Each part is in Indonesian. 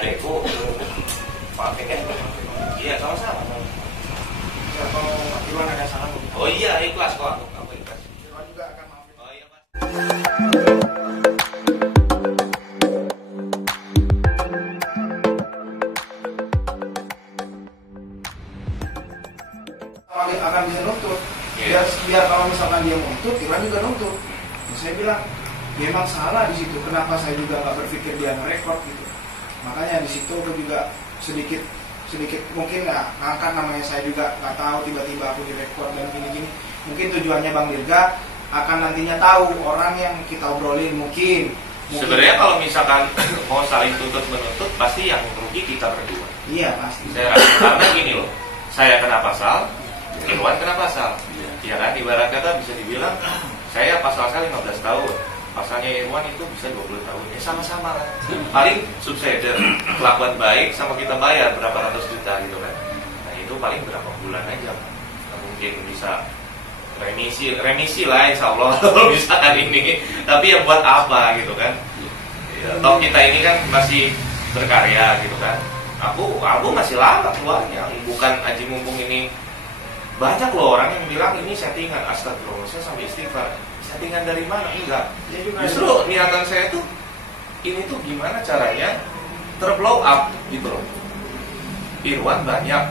adekku pakai kan? Iya, sama-sama. Ya, kalau Irwan ada salah, Oh iya, ikhlas kok. Aku ikhlas. Irwan juga akan maafin. Oh iya, Mas. Akan bisa nuntut. Iya. Biar kalau misalkan dia nuntut, Irwan juga nuntut. Ya, saya bilang memang salah di situ. Kenapa saya juga nggak berpikir dia ngerekord gitu. Makanya di situ aku juga sedikit mungkin nggak ngangkat, namanya saya juga nggak tahu, tiba-tiba aku direkord dan gini-gini. Mungkin tujuannya Bang Dirga akan nantinya tahu orang yang kita obrolin mungkin. Sebenarnya kalau misalkan mau saling tuntut menuntut, pasti yang rugi kita berdua. Iya pasti. Saya rasa karena gini loh, saya kena pasal, Irwan kena pasal. Ya kan, ibarat kata bisa dibilang saya pasal saya 15 tahun. Pasalnya Irwan itu bisa 20 tahun. Ya sama-sama lah. Paling subsidiar, kelakuan baik sama kita bayar berapa ratus juta gitu kan. Nah itu paling berapa bulan aja. Nah, mungkin bisa remisi lah insya Allah kalau misalkan ini. Tapi ya buat apa gitu kan. Ya, toh kita ini kan masih berkarya gitu kan. Aku masih lama keluarnya. Bukan aji mumpung ini. Banyak loh orang yang bilang ini settingan. Astagfirullah, saya sampai istighfar. Settingan dari mana? Enggak. Justru niatan saya tuh ini tuh gimana caranya terblow up gitu loh. Irwan banyak,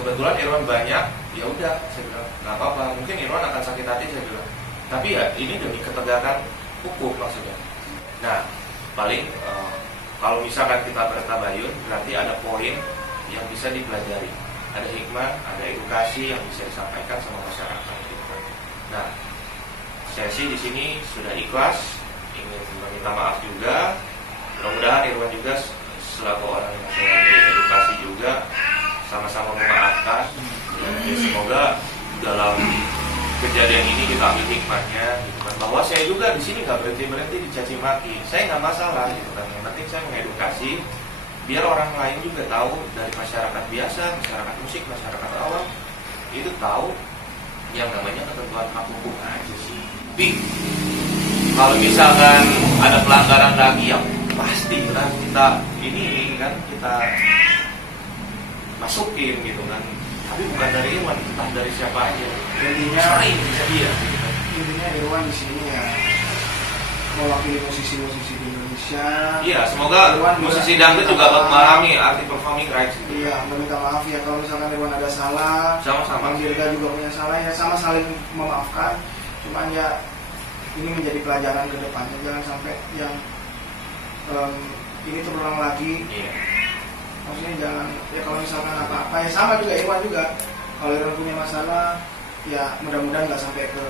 kebetulan Irwan banyak, ya udah saya bilang nggak apa-apa. Mungkin Irwan akan sakit hati saya bilang. Tapi ya ini demi ketegakan hukum maksudnya. Nah paling kalau misalkan kita bertabayun berarti ada poin yang bisa dipelajari, ada hikmah, ada edukasi yang bisa disampaikan sama masyarakat. Nah saya sih di sini sudah ikhlas, ingin meminta maaf juga. Mudah-mudahan Irwan juga selaku orang yang saya edukasi juga sama-sama memaafkan. Ya, semoga dalam kejadian ini kita ambil hikmahnya, gitu kan. Bahwa saya juga di sini nggak berhenti dicaci maki. Saya nggak masalah, gitu kan. Yang penting saya mengedukasi, biar orang lain juga tahu dari masyarakat biasa, masyarakat musik, masyarakat awam itu tahu yang namanya ketentuan hak hukum aja sih. Tapi kalau misalkan ada pelanggaran lagi yang pasti kan kita ini kan kita masukin gitu kan. Tapi bukan dari Irwan, entah dari siapa aja. Intinya sering bisa dia. Intinya Irwan di sini ya mewakili musisi-musisi di Indonesia. Iya, semoga musisi dangdut juga memahami arti performing rights. Gitu. Iya, meminta maaf ya kalau misalkan Irwan ada salah. Sama-sama. Bang Dirga juga punya salah ya, sama saling memaafkan. Cuman ya ini menjadi pelajaran ke depannya, jangan sampai yang ini terulang lagi. Iya. Maksudnya jangan ya kalau misalkan apa-apa ya sama juga Irwan juga. Kalau Irwan punya masalah ya mudah-mudahan nggak sampai ke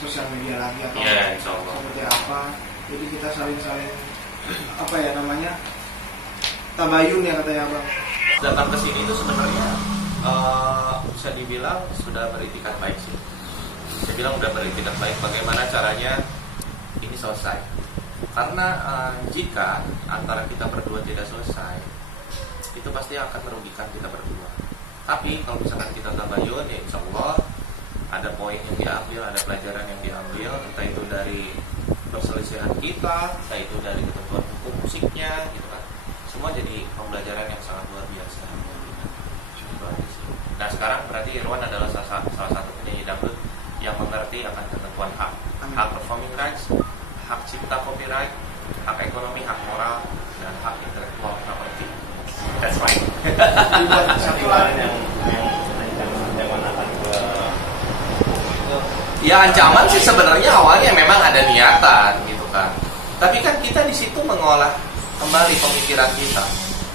sosial media lagi atau seperti apa. Jadi kita saling apa ya namanya tabayun ya katanya Abang. Datang ke sini itu sebenarnya bisa dibilang sudah beritikat baik sih. Saya bilang udah beritikat baik. Bagaimana caranya ini selesai? Karena jika antara kita berdua tidak selesai, itu pasti akan merugikan kita berdua. Tapi kalau misalkan kita tabayun, ya insya Allah ada poin yang diambil, ada pelajaran yang diambil, entah itu dari perselisihan kita, entah itu dari ketentuan hukum musiknya, gitu kan. Semua jadi pembelajaran yang sangat luar biasa. Nah sekarang berarti Irwan adalah salah satu penyanyi dangdut yang mengerti akan ketentuan hak performing rights, hak cipta copyright, hak ekonomi, hak moral, dan hak intellectual property. That's right. Satu lagi ya ancaman sih sebenarnya awalnya memang ada niatan gitu kan. Tapi kan kita di situ mengolah kembali pemikiran kita.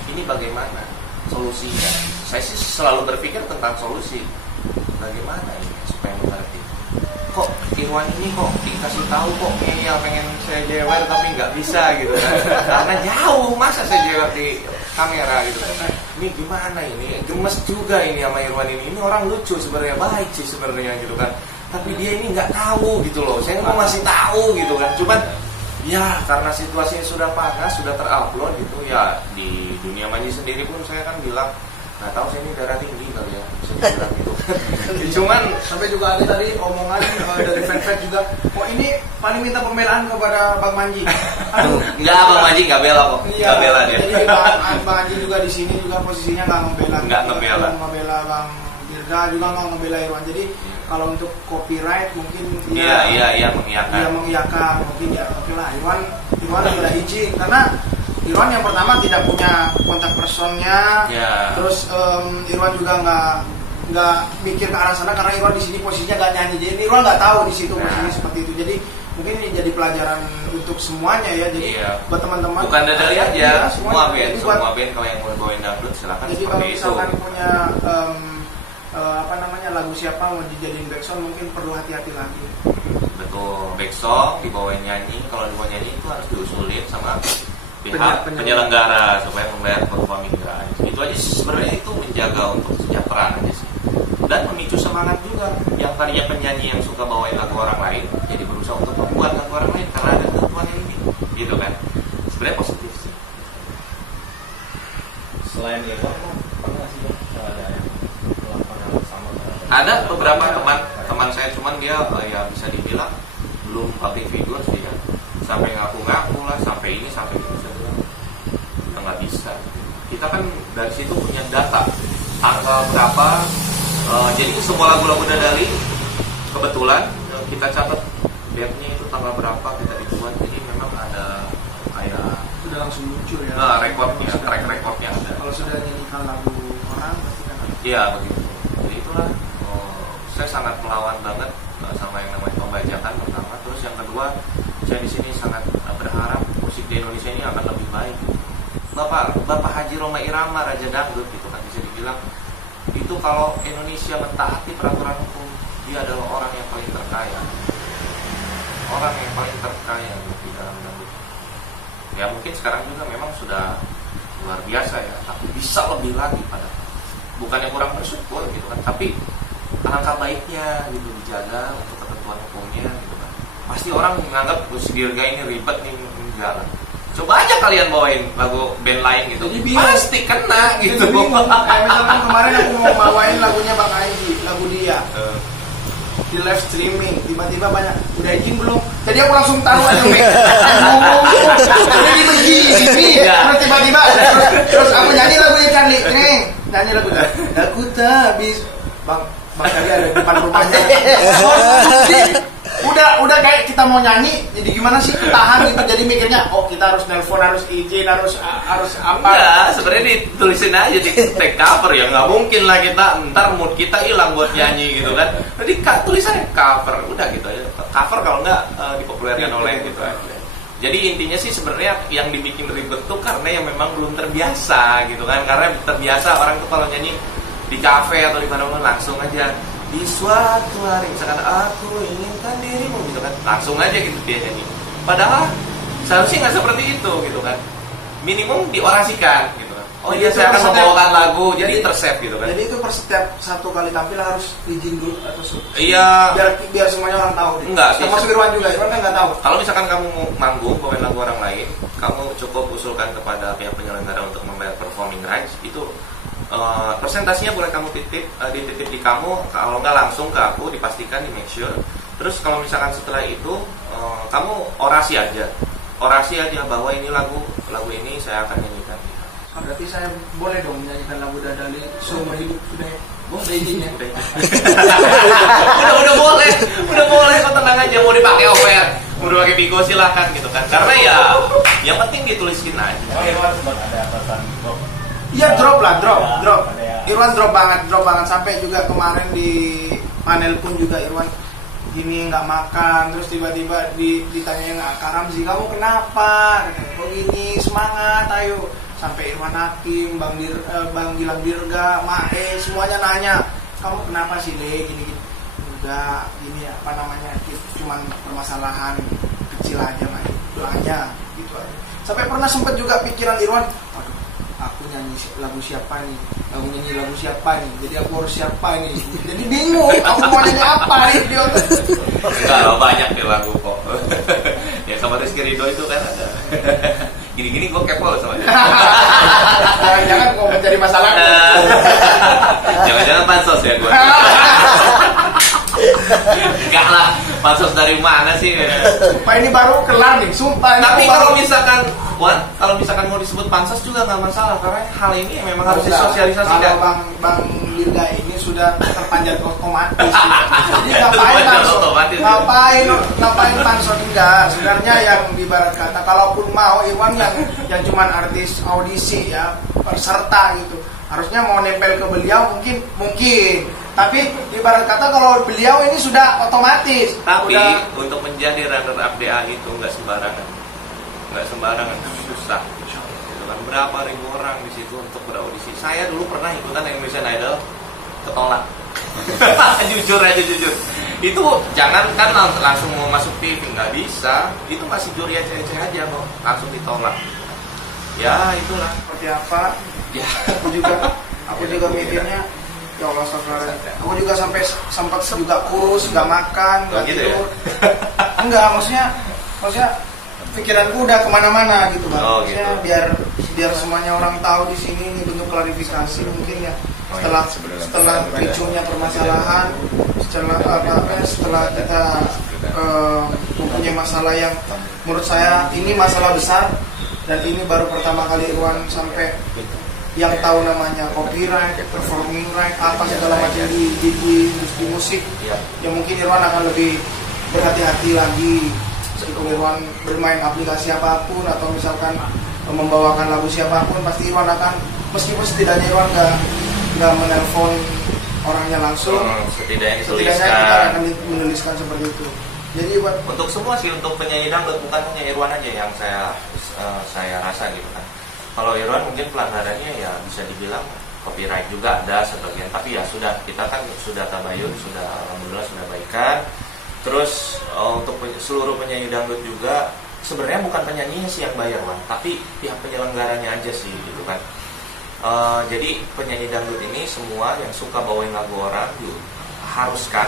Ini bagaimana solusinya? Saya sih selalu berpikir tentang solusi. Bagaimana ini supaya mengerti? Kok Irwan ini kok dikasih tahu kok ini yang pengen saya jewer tapi nggak bisa gitu kan? Karena jauh masa saya jewer di kamera gitu kan? Ini gimana ini? Gemes juga ini sama Irwan ini. Ini orang lucu sebenarnya, baik sih sebenarnya gitu kan. Tapi dia ini nggak tahu gitu loh. Saya mau masih tahu gitu kan. Cuman ya karena situasinya sudah panas, sudah terupload gitu ya. Di dunia manji sendiri pun saya kan bilang nggak tahu saya ini darah tinggi kali ya, bisa dibilang gitu. Cuman sampai juga ada tadi omongan dari fans juga, oh ini paling minta pembelaan kepada Bang Manji. Aduh, nggak, Bang Manji nggak bela kok, nggak bela dia. Jadi Bang Manji juga di sini juga posisinya nggak ngebela Bang Dirga, juga nggak ngebela Irwan. Jadi kalau untuk copyright mungkin iya mengiyakan mungkin ya oke lah, Irwan udah izin karena Irwan yang pertama tidak punya kontak personnya, terus Irwan juga nggak mikir ke arah sana karena Irwan di sini posisinya nggak nyanyi, jadi Irwan nggak tahu di situ posisinya seperti itu. Jadi mungkin ini jadi pelajaran untuk semuanya ya. Jadi buat teman-teman bukan Dadali aja, semua band kalau yang mau bawain dangdut silakan. Jadi kalau misalkan punya lagu siapa mau dijadiin backsound mungkin perlu hati-hati lagi. Betul, backsound dibawain nyanyi, kalau dibawain nyanyi itu harus diusulin sama pihak penyelenggara supaya membayar performing rights. Itu aja sih sebenarnya, itu menjaga untuk kesejahteraan aja sih. Dan memicu semangat juga yang tadinya penyanyi yang suka bawain lagu orang lain jadi berusaha untuk membuat lagu orang lain karena ada ketentuan ini, gitu kan. Sebenarnya positif sih. Selain itu, pernah sih ada yang melakukan sama? Ada beberapa teman saya, cuman dia ya bisa dibilang belum public figure sih ya. Sampai ngaku-ngaku lah, sampai ini, sampai itu saya bilang udah nggak bisa. Kita kan dari situ punya data tanggal berapa. Jadi semua lagu-lagu Dadali kebetulan kita catat date-nya itu tanggal berapa kita dibuat. Jadi memang ada kayak sudah langsung muncul ya. Rekodnya, track recordnya ada. Kalau sudah nyanyikan lagu orang pasti kan. Iya begitu. Jadi itulah saya sangat melawan banget sama yang namanya pembajakan pertama. Terus yang kedua, saya di sini sangat berharap musik di Indonesia ini akan lebih baik. Bapak Haji Rhoma Irama, Raja Dangdut gitu kan bisa dibilang. Itu kalau Indonesia mentaati peraturan hukum, dia adalah orang yang paling terkaya. Orang yang paling terkaya di dalam dangdut. Ya mungkin sekarang juga memang sudah luar biasa ya, tapi bisa lebih lagi padahal. Bukannya kurang bersyukur gitu kan, tapi alangkah baiknya gitu dijaga untuk ketentuan hukumnya gitu kan. Pasti orang menganggap musik Dirga ini ribet nih, enggak lah. Coba aja kalian bawain lagu band lain gitu, pasti kena gitu. Kayak misalkan kemarin aku mau bawain lagunya Bang Anji, lagu dia di live streaming, tiba-tiba banyak udah izin belum? Jadi aku langsung tahu aja udah dibenci sini, terus tiba-tiba terus aku nyanyi lagunya Charlie, nyanyi lagu aku tak bisa Bang tadi ada depan rumahnya. Udah kayak kita mau nyanyi, jadi gimana sih tahan gitu, jadi mikirnya kita harus nelpon, harus izin, harus apa? Enggak, sebenarnya ditulisin aja di take cover ya, nggak mungkin lah kita ntar mood kita hilang buat nyanyi gitu kan. Jadi tulisannya cover, udah gitu aja. Cover kalau nggak dipopulerkan oleh gitu aja. Jadi intinya sih sebenarnya yang dibikin ribet tuh karena yang memang belum terbiasa gitu kan, karena terbiasa orang tuh kalau nyanyi di kafe atau di mana-mana langsung aja di suatu hari misalkan aku inginkan dirimu gitu kan, langsung aja gitu dia nyanyi. Padahal seharusnya nggak seperti itu gitu kan, minimum diorasikan gitu kan. Oh iya saya akan membawakan lagu, jadi tersave gitu kan. Jadi itu per setiap satu kali tampil harus izin dulu atau iya, biar semuanya orang tahu. Enggak sih. Termasuk Irwan juga, Irwan kan nggak tahu. Kalau misalkan kamu mau manggung bawain lagu orang lain, kamu cukup usulkan kepada pihak penyelenggara untuk membayar performing rights. Itu presentasinya boleh kamu dititip di kamu, kalau nggak langsung ke aku, dipastikan di make sure. Terus kalau misalkan setelah itu kamu orasi aja bahwa ini lagu ini saya akan nyanyikan. Berarti saya boleh dong menyanyikan lagu Dadali seumur hidup sudah izinnya. udah boleh kok, tenang aja, mau dipakai over, mau dipakai Bigo silakan gitu kan, karena ya yang penting dituliskin aja. Irwan sempat ada pesan Iya drop. Irwan drop banget sampai juga kemarin di panel pun juga Irwan gini nggak makan, terus tiba-tiba ditanyain Karam sih kamu kenapa? Kok gini, semangat ayo. Sampai Irwan Hakim, Bang Gilang Dirga, Mae semuanya nanya kamu kenapa sih Le gini. Udah gini apa namanya, cuman permasalahan kecil aja Mae, doanya gitu aja. Sampai pernah sempat juga pikiran Irwan, aduh aku nyanyi lagu siapa nih, jadi aku harus siapa nih, jadi bingung aku mau nyanyi apa nih dia. Enggak, banyak deh lagu kok. Ya sama Rizky Ridho itu kan ada. Gini-gini gue kepo sama dia. Jangan mau menjadi cari masalah. Jangan-jangan pansos ya gue. Enggak lah, pansos dari mana sih? Sumpah ini baru kelar nih, sumpah. Tapi kalau misalkan, kalau misalkan mau disebut pansos juga nggak masalah, karena hal ini memang harus disosialisasikan. Kalau Bang Dirga ini sudah terpanjat otomatis. Jadi ngapain pansos enggak? Sebenarnya yang ibarat kata, kalaupun mau Irwan yang cuman artis audisi ya, peserta gitu. Harusnya mau nempel ke beliau mungkin. Tapi ibarat kata kalau beliau ini sudah otomatis. Tapi untuk menjadi runner up DA itu nggak sembarangan, susah. Gitu kan, berapa ribu orang di situ untuk beraudisi. Saya dulu pernah ikutan Indonesian Idol, ketolak. jujur. Itu jangan kan langsung mau masuk TV, nggak bisa. Itu masih juri eceh aja kok, langsung ditolak. Ya itulah. Seperti apa? Ya. Aku juga mikirnya, ya Allah saudara. Aku juga sempat juga kurus, nggak makan, nggak gitu tidur. Ya? Enggak, maksudnya pikiranku udah kemana-mana gitu Bang. Oh, maksudnya gitu. biar semuanya orang tahu di sini ini bentuk klarifikasi mungkin ya. Setelah ricunya permasalahan, setelah kita mempunyai masalah yang menurut saya ini masalah besar. Dan ini baru pertama kali Irwan sampai yang tahu namanya copyright, performing right, apa segala macam di musik. Ya mungkin Irwan akan lebih berhati-hati lagi. Kalau Irwan bermain aplikasi apapun atau misalkan membawakan lagu siapapun, pasti Irwan akan, meskipun setidaknya Irwan nggak menelpon orangnya langsung, setidaknya kita akan menuliskan seperti itu. Jadi untuk semua sih, untuk penyanyi dangdut bukan hanya Irwan aja yang saya rasa gitu kan. Kalau Irwan mungkin pelanggarannya ya bisa dibilang copyright juga ada sebagian, tapi ya sudah, kita kan sudah tabayun, sudah alhamdulillah sudah baikan. Terus untuk seluruh penyanyi dangdut juga sebenarnya bukan penyanyinya sih yang bayar Wan, tapi pihak penyelenggaranya aja sih gitu kan. Jadi penyanyi dangdut ini semua yang suka bawain lagu orang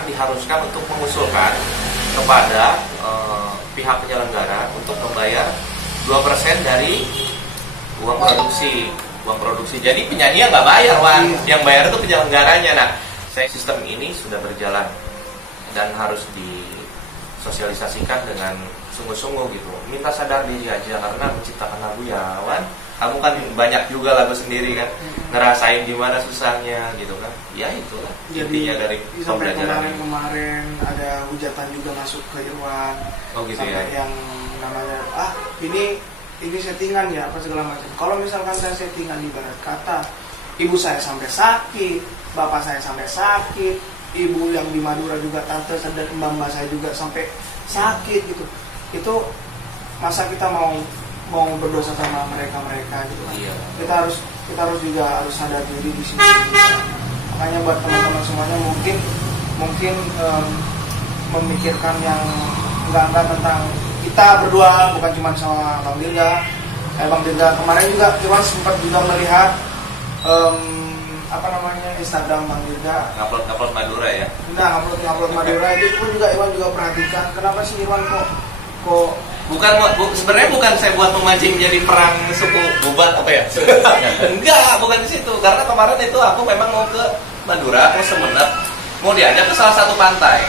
diharuskan untuk mengusulkan kepada pihak penyelenggara untuk membayar 2% dari uang produksi. Jadi penyanyi nggak bayar Wan, yang bayar itu penyelenggaranya. Nah, sistem ini sudah berjalan dan harus disosialisasikan dengan sungguh-sungguh gitu. Minta sadar diri aja, karena menciptakan lagu ya Wan, kamu kan banyak juga lagu sendiri kan, ngerasain gimana susahnya gitu kan. Ya itulah intinya dari pembelajaran. Kemarin ada hujatan juga masuk ke Irwan. Oh gitu sampai ya. Yang namanya ini settingan ya apa segala macam. Kalau misalkan saya settingan ibarat kata, ibu saya sampai sakit, bapak saya sampai sakit, ibu yang di Madura juga, tante dan mbak saya juga sampai sakit gitu. Itu masa kita mau berdosa sama mereka gitu kan. Iya. Kita harus juga harus sadar diri di sini. Makanya buat teman-teman semuanya mungkin memikirkan yang enggak tentang kita berdua, bukan cuma sama Bang Dirga. Bang Dirga kemarin juga Irwan sempat juga melihat Instagram Bang Dirga ngupload Madura ya. Nah, ngupload Madura itu pun juga Irwan juga perhatikan. Kenapa sih Irwan kok sebenarnya bukan saya buat memancing jadi perang suku bubat apa ya? Enggak, bukan di situ. Karena kemarin itu aku memang mau ke Madura, mau Semenep, mau diajak ke salah satu pantai.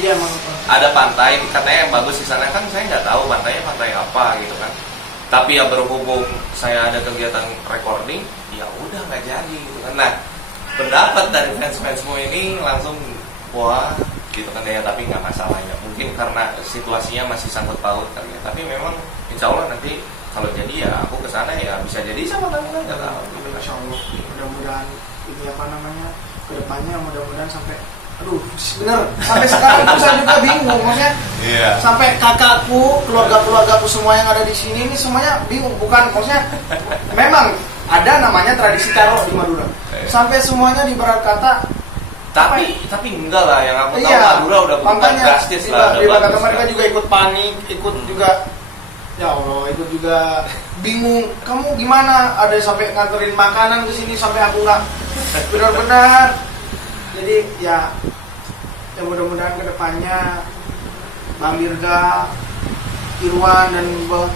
Iya, emang ada pantai katanya yang bagus di sana, kan saya nggak tahu pantainya pantai apa gitu kan. Tapi ya berhubung saya ada kegiatan recording, ya udah nggak jadi gitu kan. Nah, pendapat dari fans-fansmu ini langsung wah gitu kan ya, tapi nggak masalah ya. Mungkin karena situasinya masih sangkut paut kali ya. Tapi memang insya Allah nanti kalau jadi ya aku kesana ya bisa jadi sama kamu kan, nggak tahu. Insya Allah mudah-mudahan ini kedepannya mudah-mudahan sampai bener sampai sekarang tuh saya juga bingung maksudnya. Sampai kakakku, keluargaku semua yang ada di sini ini semuanya bingung, bukan maksudnya memang ada namanya tradisi taro di Madura. Sampai semuanya diibarat kata tapi enggak lah, yang aku tahu Madura udah berubah drastis lah. Di kata mereka juga ikut panik, ikut juga ya Allah, ikut juga bingung. Kamu gimana? Ada sampai nganterin makanan ke sini sampai aku nggak benar-benar. Jadi ya mudah-mudahan kedepannya Bang Dirga, Irwan dan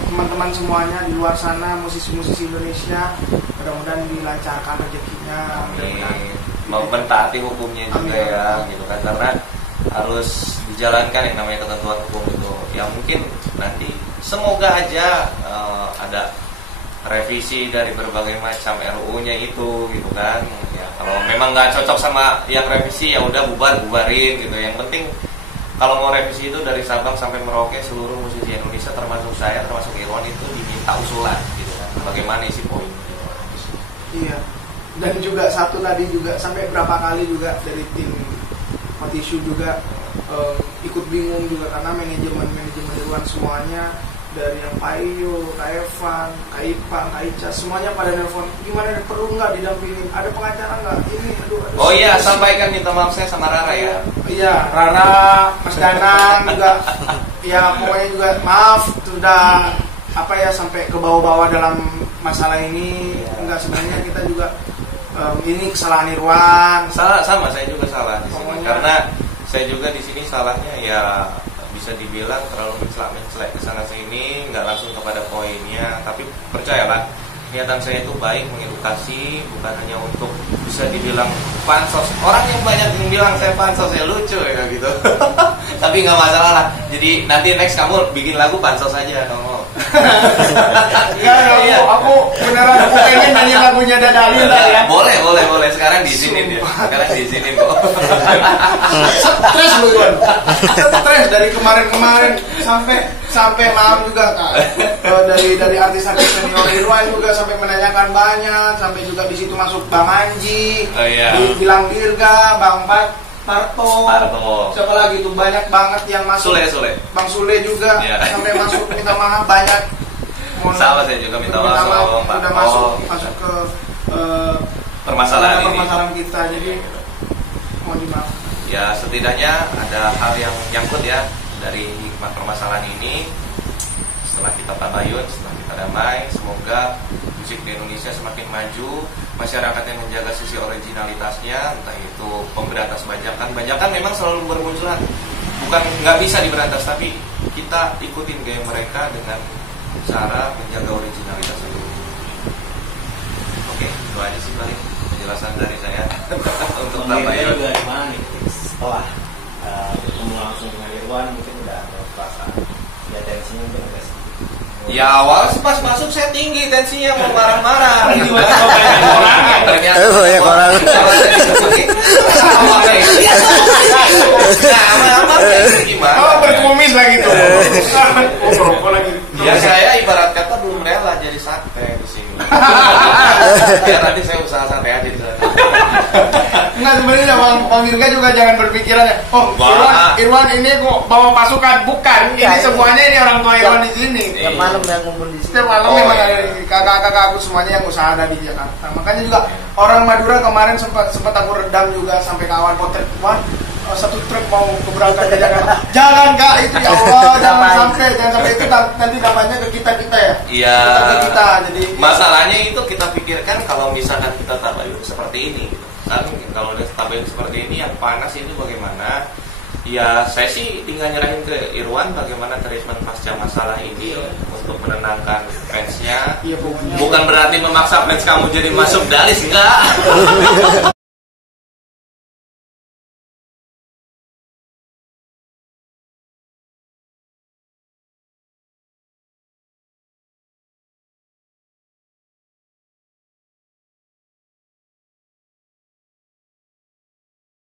teman-teman semuanya di luar sana, musisi-musisi Indonesia mudah-mudahan dilancarkan rezekinya. Amin. Mau mentaati hukumnya juga Amin. ya gitu kan, karena harus dijalankan yang namanya ketentuan hukum itu. Ya mungkin nanti semoga aja ada revisi dari berbagai macam RUU-nya itu gitu kan. Ya kalau memang nggak cocok sama yang revisi ya udah bubarin gitu. Yang penting kalau mau revisi itu dari Sabang sampai Merauke seluruh musisi Indonesia termasuk saya, termasuk Irwan itu diminta usulan gitu kan. Bagaimana isi poin gitu. Iya. Dan juga satu tadi juga sampai berapa kali juga dari tim Matisu juga ikut bingung juga karena manajemen Irwan semuanya dari yang Pak Iyo, Kak Evan, Kak Ipang, Kak Ica semuanya pada nelfon gimana perlu nggak didampingin, ada pengacara nggak ini, aduh. Oh iya, sampaikan minta maaf saya sama Rara ya. Iya, Rara, Mas Danang juga, ya pokoknya juga maaf sudah apa ya sampai ke bawah-bawah dalam masalah ini. Enggak, sebenarnya kita juga ini kesalahan Irwan. Salah sama saya juga salah di sini. Pokoknya. Karena saya juga di sini salahnya ya bisa dibilang terlalu mencelak ke sana sini, nggak langsung kepada poinnya. Tapi percayalah, niatan saya itu baik mengedukasi, bukan hanya untuk bisa dibilang pansos. Orang yang banyak yang bilang saya pansos ya lucu ya gitu. Tapi nggak masalah lah. Jadi nanti next kamu bikin lagu pansos aja kamu. Enggak, aku beneran aku pengen nyanyi lagunya Dadali lah ya. Boleh. Sekarang diizinin ya. Sekarang diizinin kok. Stres lu Iwan. Stres dari kemarin sampai malam juga Kak. Dari artis-artis senior Irwan juga sampai menanyakan banyak, sampai juga di situ masuk Bang Anji, Oh iya. Bilang Dirga, Bang Parto. Siapa lagi tuh banyak banget yang masuk. Sule. Bang Sule juga Iya. sampai masuk minta maaf banyak. Sama saya juga minta maaf sama Pak udah Paul. masuk ke Permasalahan ini. permasalahan kita, jadi mohon dimaaf. Ya setidaknya ada hal yang nyangkut ya dari hikmah permasalahan ini. Setelah kita tabayun, setelah kita damai, semoga musik di Indonesia semakin maju, masyarakat yang menjaga sisi originalitasnya, entah itu pemberantas bajakan memang selalu bermunculan, bukan nggak bisa diberantas, tapi kita ikutin gaya mereka dengan cara menjaga originalitas itu. Oke, itu aja sih paling penjelasan dari saya untuk Pemerintah tabayun. juga gimana nih setelah bertemu langsung dengan Irwan mungkin udah ada perasaan ya tensinya mungkin agak sedikit. Ya awal sih pas masuk saya tinggi tensinya mau marah-marah. Ternyata banyak orang. Gimana? Oh, berkumis lagi tuh. Rokok lagi. Ya saya ibarat kata belum rela jadi sate di sini. Ya nanti saya usaha sate aja di sana. Enggak, sebenarnya Bang Dirga juga jangan berpikiran ya. Oh, Irwan ini kok bawa pasukan, bukan. Ini semuanya ini orang tua Irwan di sini. Tiap malam yang ngumpul di sini. Setiap malam memang ada kakak-kakak aku semuanya yang usaha ada di Jakarta. Makanya juga orang Madura kemarin sempat aku redam juga sampai kawan potret satu truk mau keberangkatan ke Jakarta. Jangan Kak, itu ya Allah, jangan sampai itu nanti dampaknya ke kita ya. Iya. Ke kita. Jadi masalahnya itu kita pikirkan kalau misalkan kita tabayun seperti ini gitu. Kan kalau udah tabayun seperti ini yang panas ini bagaimana? Ya saya sih tinggal nyerahin ke Irwan bagaimana treatment pasca masalah ini untuk menenangkan fansnya. iya, pokoknya Bukan berarti memaksa fans kamu jadi masuk dalis, enggak.